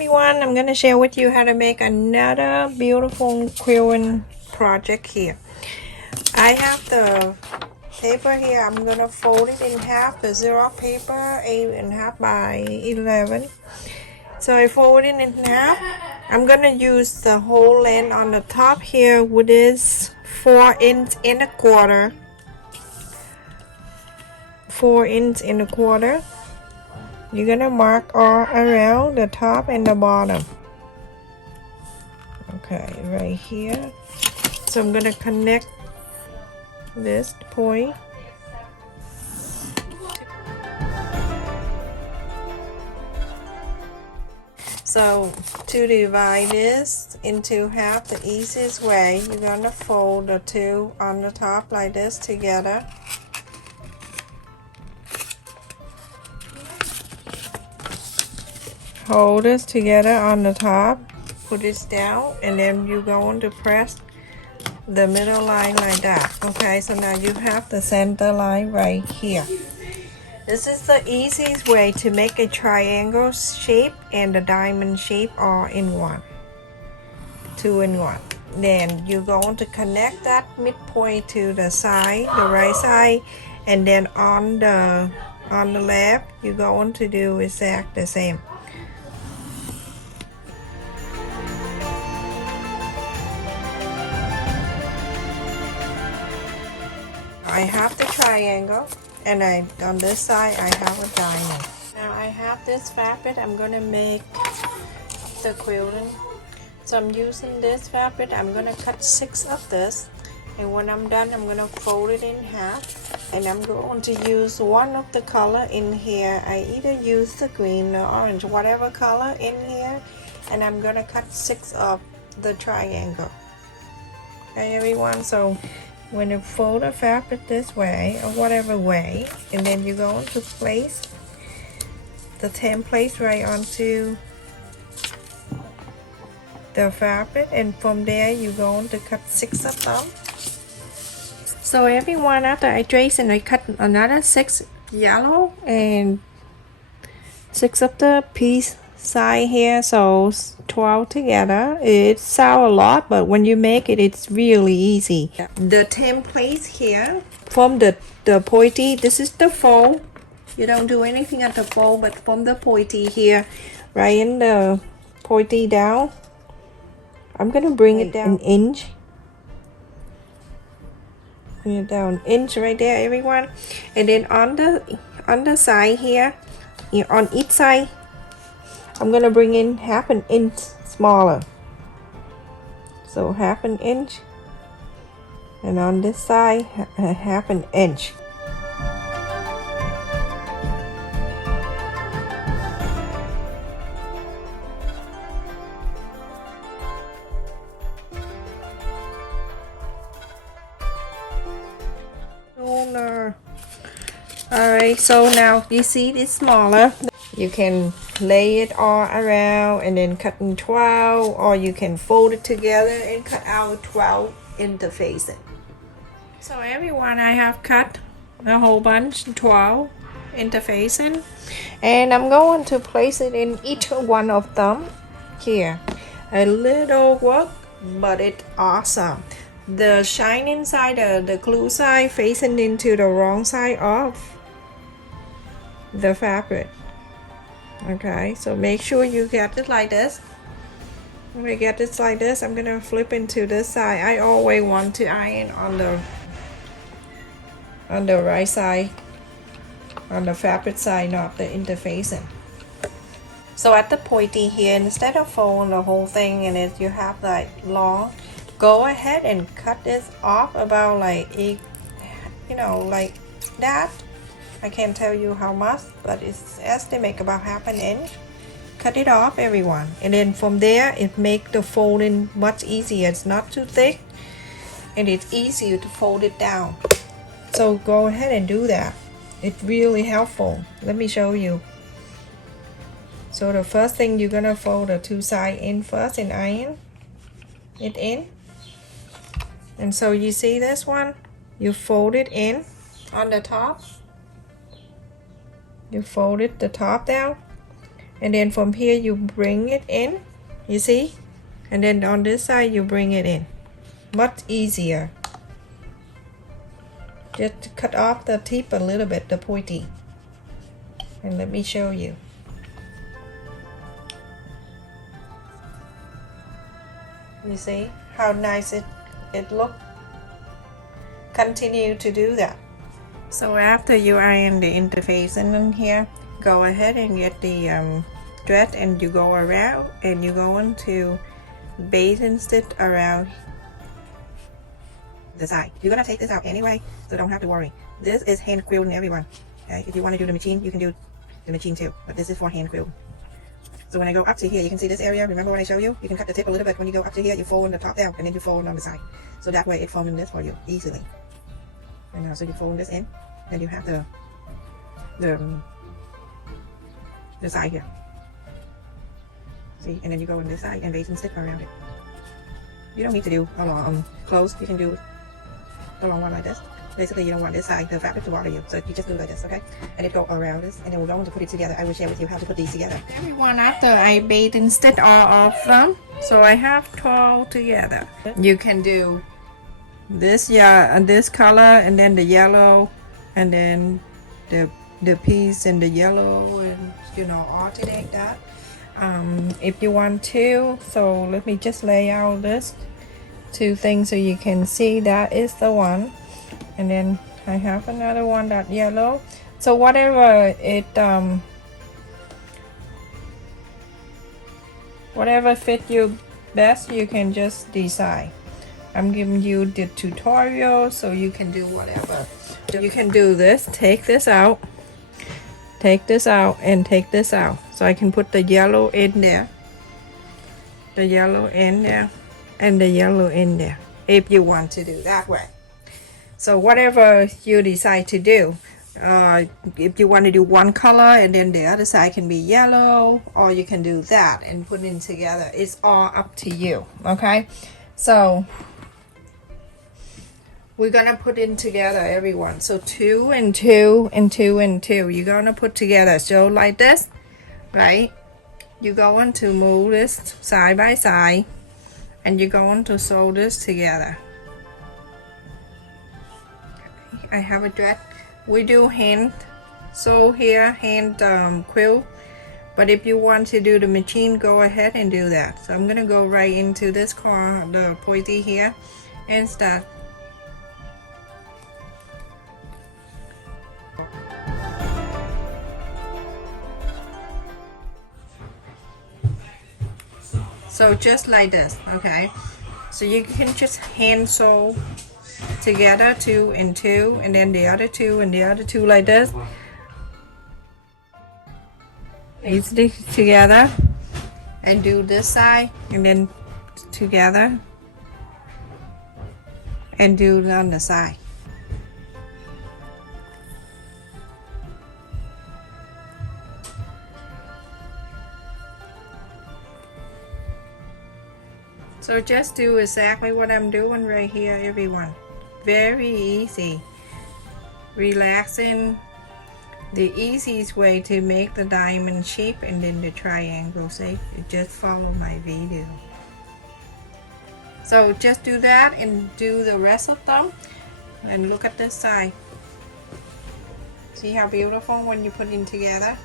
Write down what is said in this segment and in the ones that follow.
everyone, I'm going to share with you how to make another beautiful quilting project here. I have the paper here. I'm going to fold it in half, the Xerox paper 8.5 by 11. So I fold it in half. I'm going to use the whole length on the top here, which is 4 inches and a quarter. 4 inches and a quarter. You're gonna mark all around the top and the bottom. Okay, right here. So I'm gonna connect this point. So to divide this into half, the easiest way, you're gonna fold the two on the top like this together. Hold this together on the top, put this down, and then you're going to press the middle line like that. Okay, so now you have the center line right here. This is the easiest way to make a triangle shape and a diamond shape all in one. 2 in 1. Then you're going to connect that midpoint to the side, the right side, and then on the left, you're going to do exactly the same. I have the triangle, and on this side I have a diamond. Now I have this fabric. I'm gonna make the quilting. So I'm using this fabric. I'm gonna cut 6 of this, and when I'm done, I'm gonna fold it in half, and I'm going to use one of the color in here. I either use the green or orange, whatever color in here, and I'm gonna cut 6 of the triangle. Okay, everyone. So when you fold the fabric this way or whatever way, and then you're going to place the template right onto the fabric, and from there you're going to cut 6 of them. So everyone, after I trace and I cut another 6 yellow and 6 of the piece side here, so 12 together. It sounds a lot, but when you make it, it's really easy. The template here from the pointy, this is the fold. You don't do anything at the fold, but from the pointy here, right in the pointy down, I'm gonna bring it down an inch. Bring it down an inch right there, everyone. And then on the side here, on each side, I'm gonna bring in half an inch smaller. So half an inch, and on this side half an inch. Alright, so now you see it's smaller. You can lay it all around and then cut in 12, or you can fold it together and cut out 12 interfacing. So everyone, I have cut a whole bunch, 12 interfacing, and I'm going to place it in each one of them here. A little work, but it's awesome. The shining side, the glue side, facing into the wrong side of the fabric. Okay, so make sure you get it like this. When we get this like this, I'm gonna flip into this side. I always want to iron on the right side, on the fabric side, not the interfacing. So at the pointy here, instead of folding the whole thing and it you have like long, go ahead and cut this off about like, you know, like that. I can't tell you how much, but it's estimate about half an inch. Cut it off, everyone, and then from there it make the folding much easier. It's not too thick, and it's easier to fold it down. So go ahead and do that. It's really helpful. Let me show you. So the first thing, you're gonna fold the two sides in first and iron it in. And so you see this one, you fold it in on the top. You fold it the top down, and then from here you bring it in, you see, and then on this side you bring it in. Much easier. Just cut off the tip a little bit, the pointy, and let me show you. You see how nice it look. Continue to do that. So after you iron the interface in here, go ahead and get the thread, and you go around, and you're going to base and stitch around the side. You're gonna take this out anyway, so don't have to worry. This is hand quilting, everyone. Okay, if you want to do the machine, you can do the machine too, but this is for hand quilt. So when I go up to here, you can see this area. Remember what I showed you? You can cut the tip a little bit. When you go up to here, you fold the top down, and then you fold on the side. So that way it folds in this for you easily. And now, so you fold this in, then you have the side here. See, and then you go on this side and base and stick around it. You don't need to do a long close. You can do a long one like this. Basically, you don't want this side, the fabric, to bother you, so you just do like this, okay? And it go around this, and then we're going to put it together. I will share with you how to put these together. Everyone, after I base and stitch all of them, so I have 12 together. You can do this, yeah, and this color, and then the yellow, and then the piece and the yellow, and you know, alternate that. If you want to, so let me just lay out this two things so you can see that is the one. And then I have another one that yellow. So whatever it whatever fit you best, you can just decide. I'm giving you the tutorial so you can do whatever. You can do this, take this out, and take this out. So I can put the yellow in there, the yellow in there, and the yellow in there, if you want to do that way. So whatever you decide to do, if you want to do one color and then the other side can be yellow, or you can do that and put it together. It's all up to you, okay? So we're gonna put in together, everyone. So 2 and 2 and 2 and 2. You're gonna put together. So like this, right? You're going to move this side by side, and you're going to sew this together. I have a thread. We do hand sew here, hand quilt, but if you want to do the machine, go ahead and do that. So I'm gonna go right into this corner, the pointy here, and start. So just like this, okay? So you can just hand sew together 2 and 2, and then the other 2 and the other 2 like this. Place it together and do this side, and then together and do it on the side. So just do exactly what I'm doing right here, everyone. Very easy, relaxing, the easiest way to make the diamond shape and then the triangle shape. You just follow my video. So just do that and do the rest of them, and look at this side. See how beautiful when you put it together?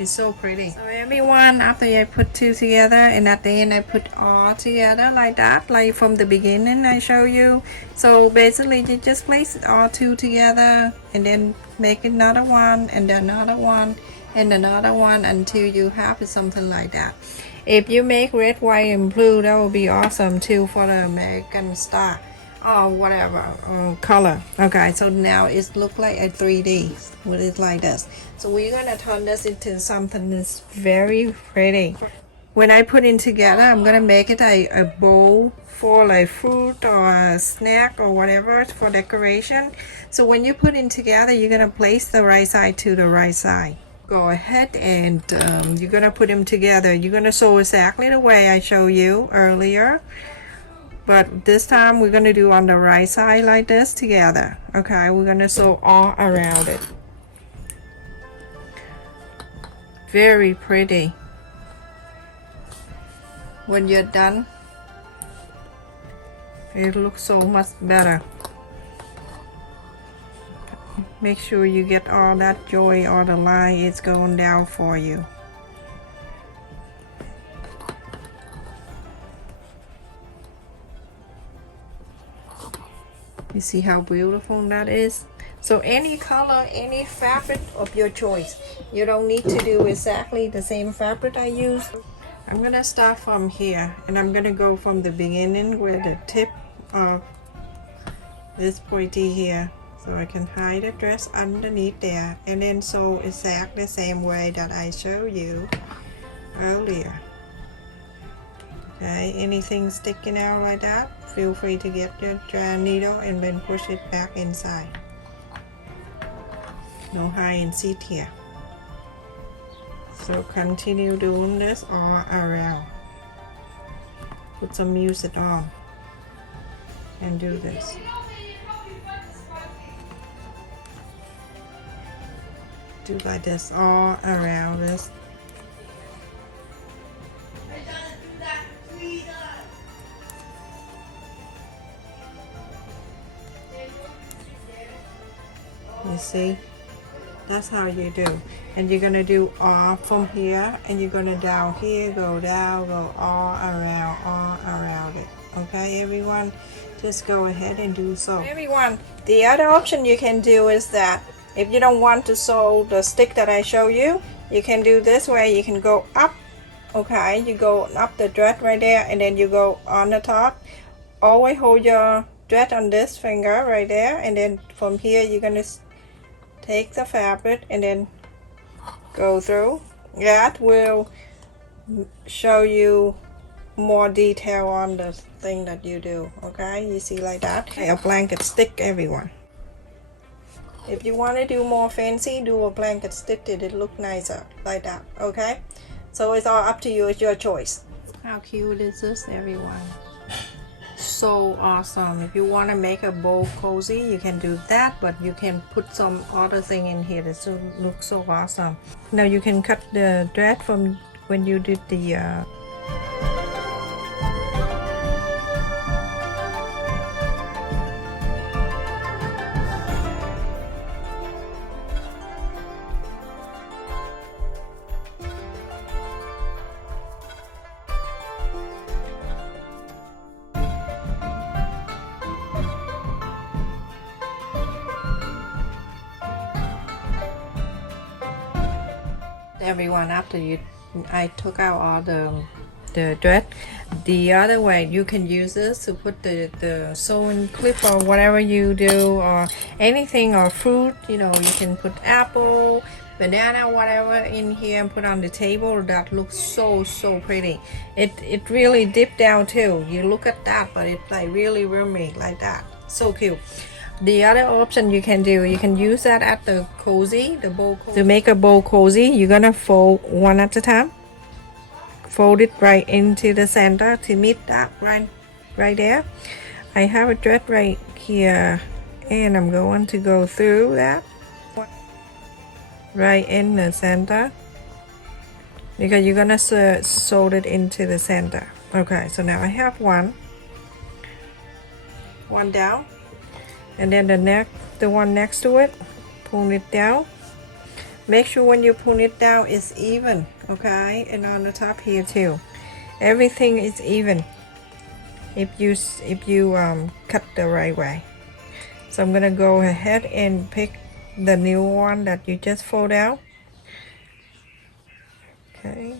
It's so pretty. So everyone, after I put 2 together, and at the end I put all together like that, like from the beginning I show you. So basically you just place all 2 together, and then make another one, and another one, and another one, until you have something like that. If you make red, white, and blue, that would be awesome too, for the American star or whatever color. Okay, so now it looks like a 3D with it like this. So we're gonna turn this into something that's very pretty. When I put it together, I'm gonna make it a bowl for like fruit or a snack or whatever for decoration. So when you put it together, you're gonna place the right side to the right side. Go ahead and you're gonna put them together. You're gonna sew exactly the way I showed you earlier, but this time we're gonna do on the right side like this together. Okay, we're gonna sew all around it. Very pretty. When you're done, it looks so much better. Make sure you get all that joy, all the line is going down for you. You see how beautiful that is? So any color, any fabric of your choice. You don't need to do exactly the same fabric I use. I'm gonna start from here, and I'm gonna go from the beginning where the tip of this pointy here, so I can hide the dress underneath there, and then sew exactly the same way that I showed you earlier. Okay, anything sticking out like that, feel free to get your needle and then push it back inside. No hide and seek here. So continue doing this all around. Put some music on and do this. Do like this all around this. You see? That's how you do. And you're gonna do all from here, and you're gonna down here, go down, go all around it. Okay, everyone? Just go ahead and do so. Everyone, the other option you can do is that if you don't want to sew the stick that I show you, you can do this way. You can go up, okay? You go up the thread right there, and then you go on the top. Always hold your thread on this finger right there, and then from here you're gonna take the fabric and then go through. That will show you more detail on the thing that you do. Okay, you see like that. A blanket stick, everyone. If you want to do more fancy, do a blanket stick. It look nicer like that. Okay, so it's all up to you. It's your choice. How cute is this, everyone? So awesome. If you want to make a bowl cozy, you can do that, but you can put some other thing in here that looks so awesome. Now you can cut the thread from when you did the everyone, after I took out all the thread. The other way you can use this to put the sewing clip or whatever you do, or anything, or fruit, you know, you can put apple, banana, whatever in here and put on the table. That looks so pretty. It really dipped down too. You look at that, but it's like really roomy like that. So cute. The other option you can do, you can use that at the cozy, the bowl cozy. To make a bowl cozy, you're gonna fold one at a time. Fold it right into the center to meet that right there. I have a thread right here, and I'm going to go through that right in the center, because you're gonna sew it into the center. Okay, so now I have one down. And then the one next to it, pull it down. Make sure when you pull it down it's even, okay? And on the top here too, everything is even if you cut the right way. So I'm gonna go ahead and pick the new one that you just fold out. Okay.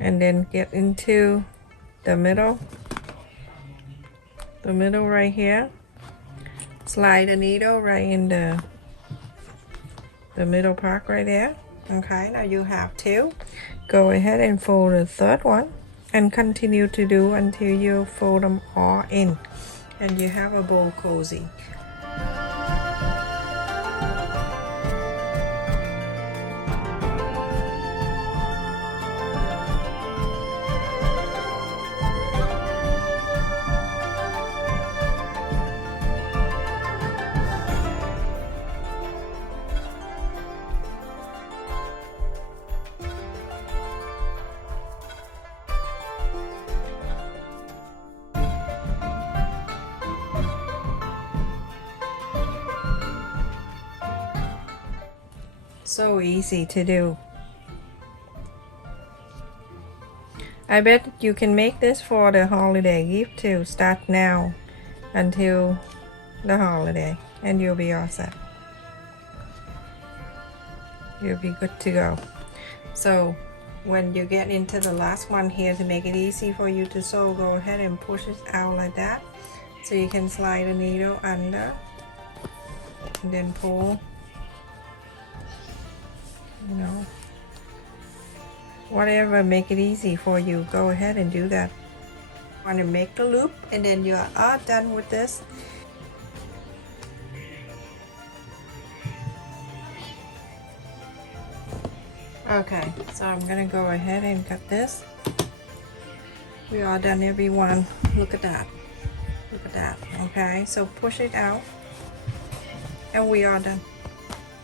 And then get into the middle right here. Slide the needle right in the middle part right there. Okay, now you have two. Go ahead and fold the third one and continue to do until you fold them all in, and you have a bowl cozy. So easy to do. I bet you can make this for the holiday gift too. Start now until the holiday and you'll be all set. You'll be good to go. So when you get into the last one here, to make it easy for you to sew, go ahead and push it out like that, so you can slide the needle under and then pull, you know, whatever make it easy for you, go ahead and do that. Want to make the loop and then you are all done with this. Okay, so I'm gonna go ahead and cut this. We are done, everyone. Look at that. Look at that. Okay, so push it out and we are done.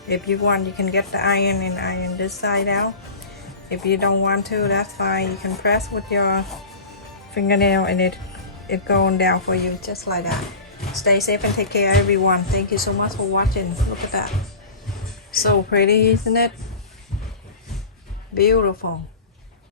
If you want, you can get the iron and iron this side out. If you don't want to, that's fine. You can press with your fingernail and it going down for you just like that. Stay safe and take care, everyone. Thank you so much for watching. Look at that. So pretty, isn't it? Beautiful.